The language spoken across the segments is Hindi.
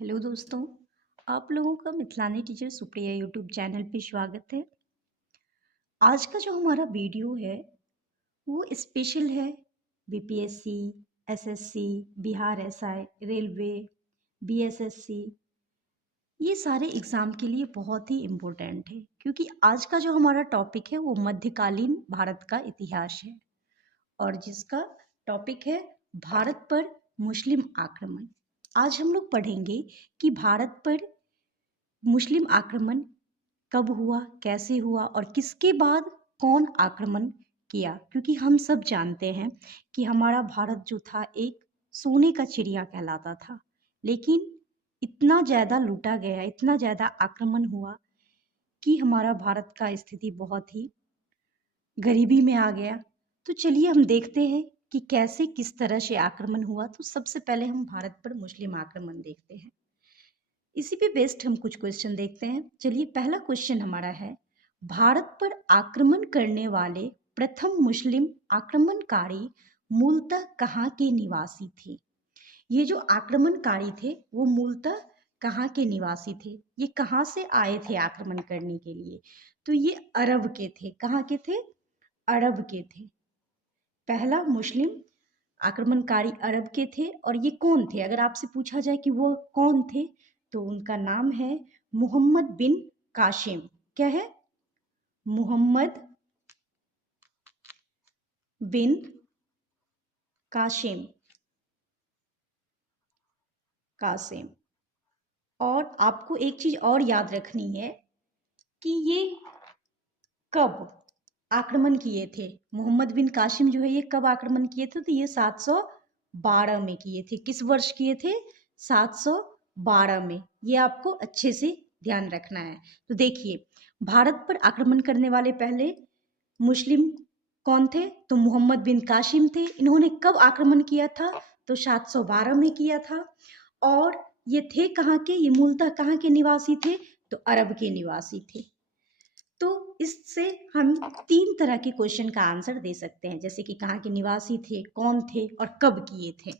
हेलो दोस्तों, आप लोगों का मिथिलानी टीचर सुप्रिया यूट्यूब चैनल पे स्वागत है। आज का जो हमारा वीडियो है वो स्पेशल है। BPSC, SSC, Bihar SI, railway, BSSC, ये सारे एग्ज़ाम के लिए बहुत ही इम्पोर्टेंट है क्योंकि आज का जो हमारा टॉपिक है वो मध्यकालीन भारत का इतिहास है और जिसका टॉपिक है भारत पर मुस्लिम आक्रमण। आज हम लोग पढ़ेंगे कि भारत पर मुस्लिम आक्रमण कब हुआ, कैसे हुआ और किसके बाद कौन आक्रमण किया। क्योंकि हम सब जानते हैं कि हमारा भारत जो था एक सोने का चिड़िया कहलाता था, लेकिन इतना ज़्यादा लूटा गया, इतना ज़्यादा आक्रमण हुआ कि हमारा भारत का स्थिति बहुत ही गरीबी में आ गया। तो चलिए हम देखते हैं कि कैसे किस तरह से आक्रमण हुआ। तो सबसे पहले हम भारत पर मुस्लिम आक्रमण देखते हैं। इसी पे बेस्ड हम कुछ क्वेश्चन देखते हैं। चलिए पहला क्वेश्चन हमारा है, भारत पर आक्रमण करने वाले प्रथम मुस्लिम आक्रमणकारी मूलतः कहाँ के निवासी थे। ये जो आक्रमणकारी थे वो मूलतः कहाँ के निवासी थे, ये कहाँ से आए थे आक्रमण करने के लिए। तो ये अरब के थे। कहाँ के थे? अरब के थे। पहला मुस्लिम आक्रमणकारी अरब के थे। और ये कौन थे? अगर आपसे पूछा जाए कि वो कौन थे तो उनका नाम है मोहम्मद बिन कासिम। क्या है? मोहम्मद बिन कासिम। कासिम। और आपको एक चीज और याद रखनी है कि ये कब आक्रमण किए थे। मोहम्मद बिन कासिम जो है ये कब आक्रमण किए थे? तो ये 712 में किए थे। किस वर्ष किए थे? 712 में। ये आपको अच्छे से ध्यान रखना है। तो देखिए, भारत पर आक्रमण करने वाले पहले मुस्लिम कौन थे? तो मोहम्मद बिन कासिम थे। इन्होंने कब आक्रमण किया था? तो 712 में किया था। और ये थे कहाँ के? ये मूलतः कहाँ के निवासी थे? तो अरब के निवासी थे। तो इससे हम तीन तरह के क्वेश्चन का आंसर दे सकते हैं, जैसे कि कहाँ के निवासी थे, कौन थे और कब किए थे।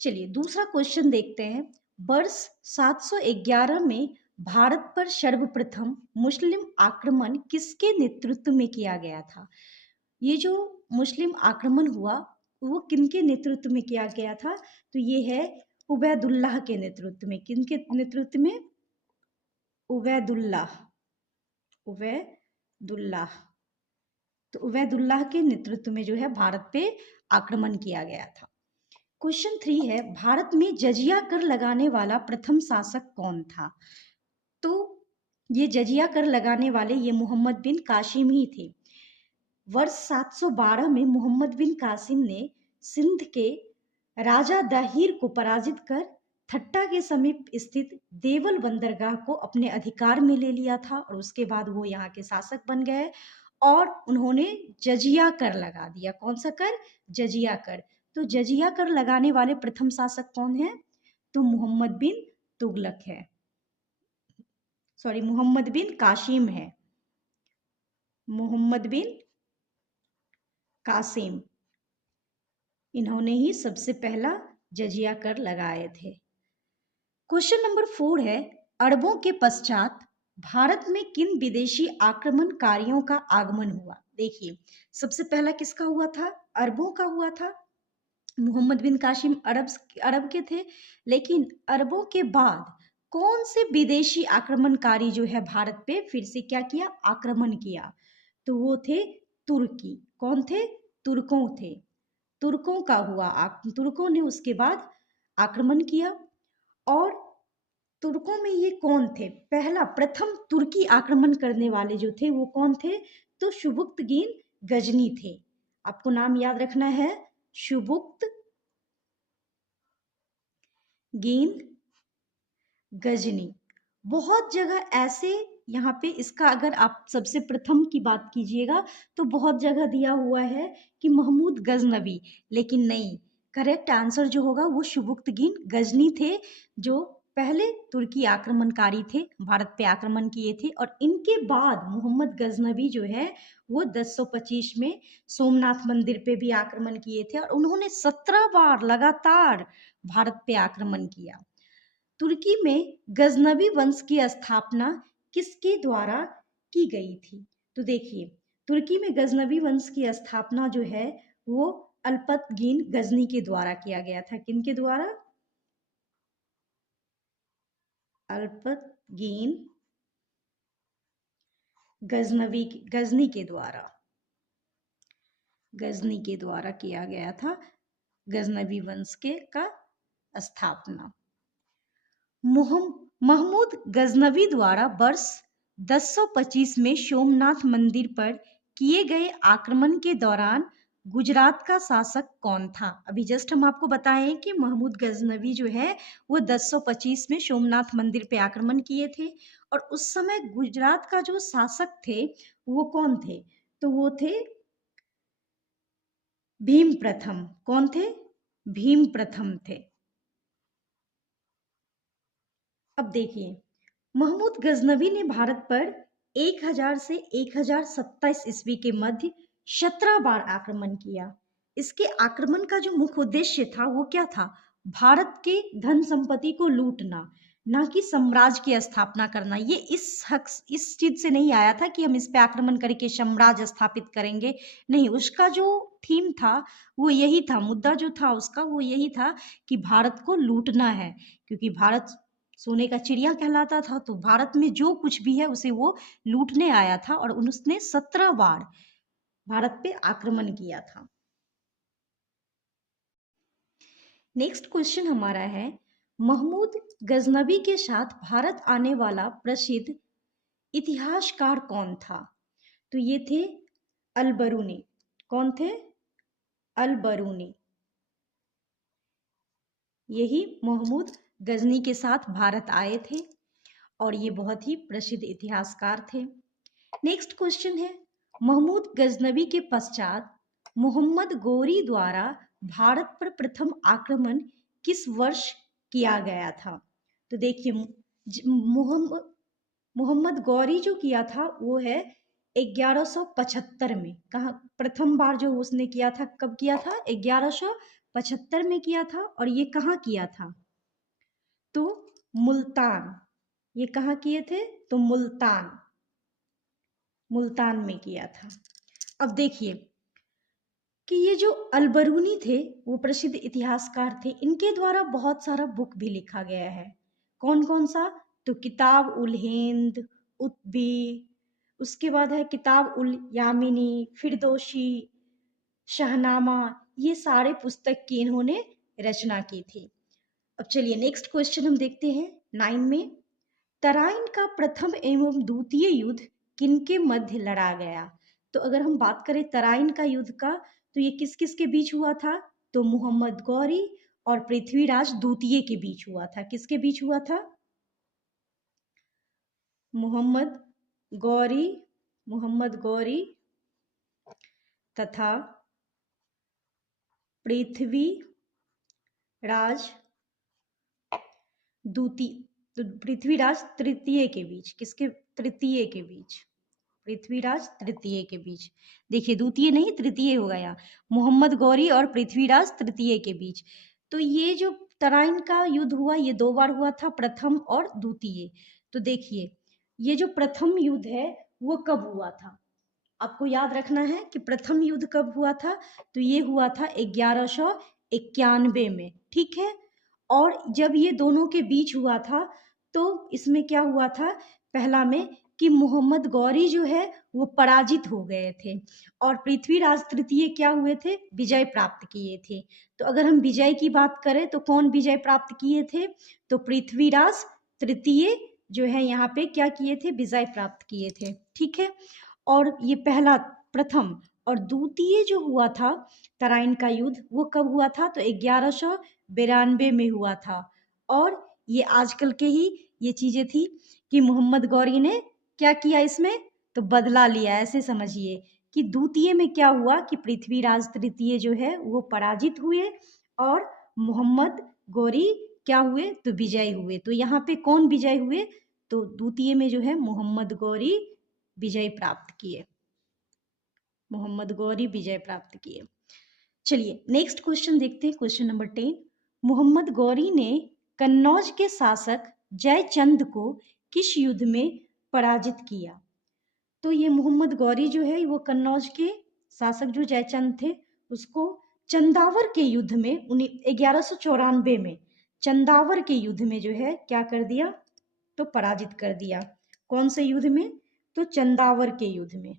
चलिए दूसरा क्वेश्चन देखते हैं। वर्ष 711 में भारत पर सर्वप्रथम मुस्लिम आक्रमण किसके नेतृत्व में किया गया था? ये जो मुस्लिम आक्रमण हुआ वो किनके नेतृत्व में किया गया था? तो ये है उबैदुल्लाह के नेतृत्व में। किनके नेतृत्व में? उबैदुल्लाह। उबैदुल्लाह। तो उबैदुल्लाह के नेतृत्व में जो है भारत पे आक्रमण किया गया था। क्वेश्चन 3 है, भारत में जजिया कर लगाने वाला प्रथम शासक कौन था? तो ये जजिया कर लगाने वाले ये मोहम्मद बिन कासिम ही थे। वर्ष 712 में मोहम्मद बिन कासिम ने सिंध के राजा दाहिर को पराजित कर थट्टा के समीप स्थित देवल बंदरगाह को अपने अधिकार में ले लिया था और उसके बाद वो यहाँ के शासक बन गए और उन्होंने जजिया कर लगा दिया। कौन सा कर? जजिया कर। तो जजिया कर लगाने वाले प्रथम शासक कौन है? तो मोहम्मद बिन तुगलक है। सॉरी, मोहम्मद बिन कासिम है। मोहम्मद बिन कासिम, इन्होंने ही सबसे पहला जजिया कर लगाए थे। क्वेश्चन नंबर 4 है, अरबों के पश्चात भारत में किन विदेशी आक्रमणकारियों का आगमन हुआ? देखिए, सबसे पहला किसका हुआ था? अरबों का हुआ था। मोहम्मद बिन कासिम अरब के थे। लेकिन अरबों के बाद कौन से विदेशी आक्रमणकारी जो है भारत पे फिर से क्या किया? आक्रमण किया। तो वो थे तुर्की। कौन थे? तुर्कों थे। तुर्कों का हुआ। तुर्कों ने उसके बाद आक्रमण किया। और तुर्कों में ये कौन थे? पहला प्रथम तुर्की आक्रमण करने वाले जो थे वो कौन थे? तो शुबुक्तगीन गजनी थे। आपको नाम याद रखना है, शुबुक्तगीन गजनी। बहुत जगह ऐसे यहाँ पे इसका अगर आप सबसे प्रथम की बात कीजिएगा तो बहुत जगह दिया हुआ है कि महमूद गजनवी, लेकिन नहीं, करेक्ट आंसर जो होगा वो शुबुक्तगीन गजनी थे, जो पहले तुर्की आक्रमणकारी थे, भारत पे आक्रमण किए थे। और इनके बाद मोहम्मद गजनवी जो है वो 1025 में सोमनाथ मंदिर पे भी आक्रमण किए थे और उन्होंने 17 बार लगातार भारत पे आक्रमण किया। तुर्की में गजनवी वंश की स्थापना किसके द्वारा की गई थी? तो देखिए, तुर्की में गजनवी वंश की स्थापना जो है वो अल्पतगीन गजनी के द्वारा किया गया था। किनके द्वारा? अल्पतगीन गजनी के द्वारा, गजनी के द्वारा किया गया था गजनवी वंश के का स्थापना। महमूद गजनवी द्वारा वर्ष 1025 में सोमनाथ मंदिर पर किए गए आक्रमण के दौरान गुजरात का शासक कौन था? अभी जस्ट हम आपको बताएं कि महमूद गजनवी जो है वो 1025 में सोमनाथ मंदिर पे आक्रमण किए थे और उस समय गुजरात का जो शासक थे वो कौन थे? तो वो थे भीम प्रथम। कौन थे? भीम प्रथम थे। अब देखिए, महमूद गजनवी ने भारत पर 1000 से 1027 ईस्वी के मध्य 17 बार आक्रमण किया। इसके आक्रमण का जो मुख्य उद्देश्य था वो क्या था? भारत के धन संपत्ति को लूटना, ना कि साम्राज्य की स्थापना करना। ये इस चीज से नहीं आया था कि हम इस पे आक्रमण करके साम्राज्य स्थापित करेंगे। नहीं, उसका जो थीम था वो यही था, मुद्दा जो था उसका वो यही था कि भारत को लूटना है, क्योंकि भारत सोने का चिड़िया कहलाता था। तो भारत में जो कुछ भी है उसे वो लूटने आया था और उसने 17 बार भारत पे आक्रमण किया था। नेक्स्ट क्वेश्चन हमारा है, महमूद गजनवी के साथ भारत आने वाला प्रसिद्ध इतिहासकार कौन था? तो ये थे अल-बरूनी। कौन थे? अल-बरूनी। यही महमूद गजनी के साथ भारत आए थे और ये बहुत ही प्रसिद्ध इतिहासकार थे। नेक्स्ट क्वेश्चन है, महमूद गजनवी के पश्चात मोहम्मद गौरी द्वारा भारत पर प्रथम आक्रमण किस वर्ष किया गया था? तो देखिए, मोहम्मद गौरी जो किया था वो है 1175 में। कहाँ प्रथम बार जो उसने किया था, कब किया था? 1175 में किया था। और ये कहाँ किया था? तो मुल्तान। ये कहाँ किए थे? तो मुल्तान में किया था। अब देखिए कि ये जो अल-बरूनी थे वो प्रसिद्ध इतिहासकार थे। इनके द्वारा बहुत सारा बुक भी लिखा गया है। कौन कौन सा? तो किताब उल हिंद, उत्बी, उसके बाद है किताब उल यामिनी, फिरदौसी, शहनामा। ये सारे पुस्तक की इन्होंने रचना की थी। अब चलिए नेक्स्ट क्वेश्चन हम देखते हैं 9 में। तराइन का प्रथम एवं द्वितीय युद्ध किनके मध्य लड़ा गया? तो अगर हम बात करें तराइन का युद्ध का, तो ये किस किस के बीच हुआ था? तो मोहम्मद गौरी और पृथ्वीराज द्वितीय के बीच हुआ था। किसके बीच हुआ था? मोहम्मद गौरी तथा पृथ्वीराज द्वितीय, तो पृथ्वीराज तृतीय के बीच। किसके? तृतीय के बीच, पृथ्वीराज तृतीय के बीच। देखिए, द्वितीय नहीं तृतीय हो गया। मोहम्मद गौरी और पृथ्वीराज तृतीय के बीच। तो ये जो तराइन का युद्ध हुआ ये 2 बार हुआ था, प्रथम और द्वितीय। तो देखिए, ये जो प्रथम युद्ध है वो कब हुआ था? आपको याद रखना है कि प्रथम युद्ध कब हुआ था। तो ये हुआ था 1191 में, ठीक है। और जब ये दोनों के बीच हुआ था तो इसमें क्या हुआ था? पहला में कि मोहम्मद गौरी जो है वो पराजित हो गए थे और पृथ्वीराज तृतीय क्या हुए थे? विजय प्राप्त किए थे। तो अगर हम विजय की बात करें तो कौन विजय प्राप्त किए थे? तो पृथ्वीराज तृतीय जो है यहाँ पे क्या किए थे? विजय प्राप्त किए थे, ठीक है। और ये पहला प्रथम और द्वितीय जो हुआ था तराइन का युद्ध वो कब हुआ था? तो 1192 में हुआ था। और ये आजकल के ही ये चीजें थी कि मोहम्मद गौरी ने क्या किया इसमें? तो बदला लिया। ऐसे समझिए कि द्वितीय में क्या हुआ कि पृथ्वीराज तृतीय जो है वो पराजित हुए और मोहम्मद गौरी क्या हुए? तो विजय हुए। तो यहाँ पे कौन विजय हुए? तो द्वितीय में जो है मोहम्मद गौरी विजय प्राप्त किए। मोहम्मद गौरी विजय प्राप्त किए। चलिए नेक्स्ट क्वेश्चन देखते हैं, क्वेश्चन नंबर 10। मोहम्मद गौरी ने कन्नौज के शासक जयचंद को किस युद्ध में पराजित किया? तो ये मोहम्मद गौरी जो है वो कन्नौज के शासक जो जयचंद थे उसको चंदावर के युद्ध में 1194 में चंदावर के युद्ध में जो है क्या कर दिया? तो पराजित कर दिया। कौन से युद्ध में? तो चंदावर के युद्ध में,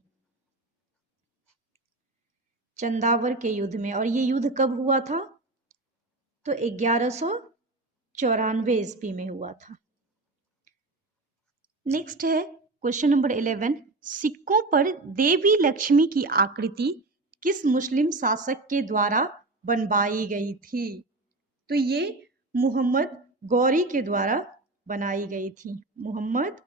चंदावर के युद्ध में। और ये युद्ध कब हुआ था? तो 1194 ईस्वी में हुआ था। नेक्स्ट है क्वेश्चन नंबर 11, सिक्कों पर देवी लक्ष्मी की आकृति किस मुस्लिम शासक के द्वारा बनवाई गई थी? तो ये मोहम्मद गौरी के द्वारा बनाई गई थी। मोहम्मद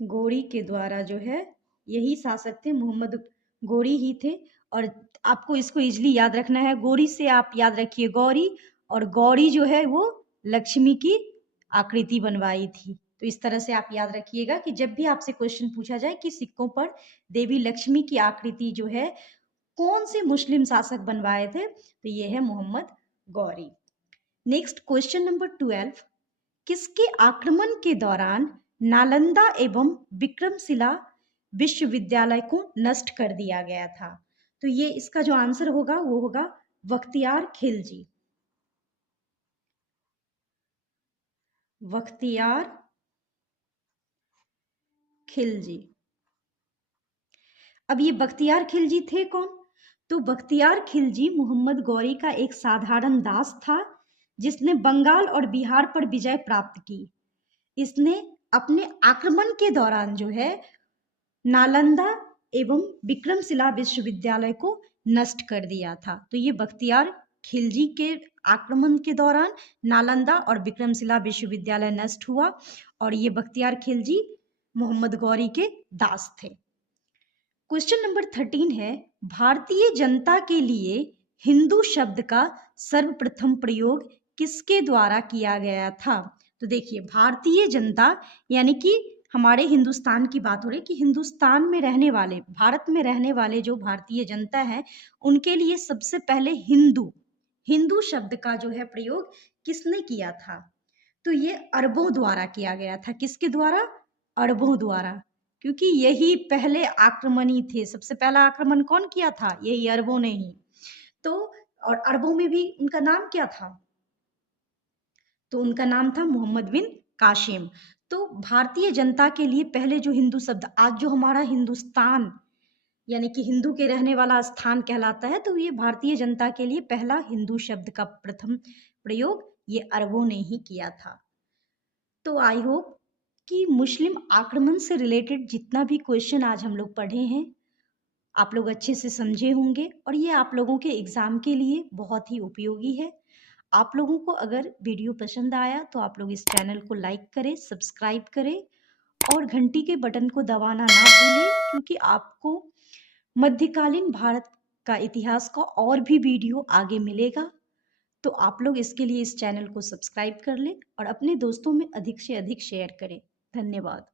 गौरी के द्वारा जो है, यही शासक थे, मोहम्मद गौरी ही थे। और आपको इसको इजली याद रखना है, गौरी से आप याद रखिए गौरी, और गौरी जो है वो लक्ष्मी की आकृति बनवाई थी। तो इस तरह से आप याद रखिएगा कि जब भी आपसे क्वेश्चन पूछा जाए कि सिक्कों पर देवी लक्ष्मी की आकृति जो है कौन से मुस्लिम शासक बनवाए थे, तो ये है Mohammad Ghori. Next question number 12, किसके आक्रमण के दौरान नालंदा एवं विक्रमशिला विश्वविद्यालय को नष्ट कर दिया गया था? तो ये इसका जो आंसर होगा वो होगा बख्तियार खिलजी। बख्तियार खिलजी। अब ये बख्तियार खिलजी थे कौन? तो बख्तियार खिलजी मोहम्मद गौरी का एक साधारण दास था जिसने बंगाल और बिहार पर विजय प्राप्त की। इसने अपने आक्रमण के दौरान जो है नालंदा एवं विक्रमशिला विश्वविद्यालय को नष्ट कर दिया था। तो ये बख्तियार खिलजी के आक्रमण के दौरान नालंदा और विक्रमशिला विश्वविद्यालय नष्ट हुआ, और ये बख्तियार खिलजी मोहम्मद गौरी के दास थे। क्वेश्चन नंबर 13 है, भारतीय जनता के लिए हिंदू शब्द का सर्वप्रथम प्रयोग किसके द्वारा किया गया था? तो देखिए, भारतीय जनता यानी कि हमारे हिंदुस्तान की बात हो रही है कि हिंदुस्तान में रहने वाले, भारत में रहने वाले जो भारतीय जनता है उनके लिए सबसे पहले हिंदू शब्द का जो है प्रयोग किसने किया था? तो ये अरबों द्वारा किया गया था। किसके द्वारा? अरबों द्वारा, क्योंकि यही पहले आक्रमणी थे। सबसे पहला आक्रमण कौन किया था? यही अरबों ने ही। तो और अरबों में भी उनका नाम क्या था? तो उनका नाम था मोहम्मद बिन कासिम। तो भारतीय जनता के लिए पहले जो हिंदू शब्द, आज जो हमारा हिंदुस्तान यानी कि हिंदू के रहने वाला स्थान कहलाता है, तो ये भारतीय जनता के लिए पहला हिंदू शब्द का प्रथम प्रयोग ये अरबों ने ही किया था। तो आई होप कि मुस्लिम आक्रमण से रिलेटेड जितना भी क्वेश्चन आज हम लोग पढ़े हैं आप लोग अच्छे से समझे होंगे, और ये आप लोगों के एग्ज़ाम के लिए बहुत ही उपयोगी है। आप लोगों को अगर वीडियो पसंद आया तो आप लोग इस चैनल को लाइक करें, सब्सक्राइब करें और घंटी के बटन को दबाना ना भूलें, क्योंकि आपको मध्यकालीन भारत का इतिहास का और भी वीडियो आगे मिलेगा। तो आप लोग इसके लिए इस चैनल को सब्सक्राइब कर लें और अपने दोस्तों में अधिक से अधिक शेयर करें। धन्यवाद।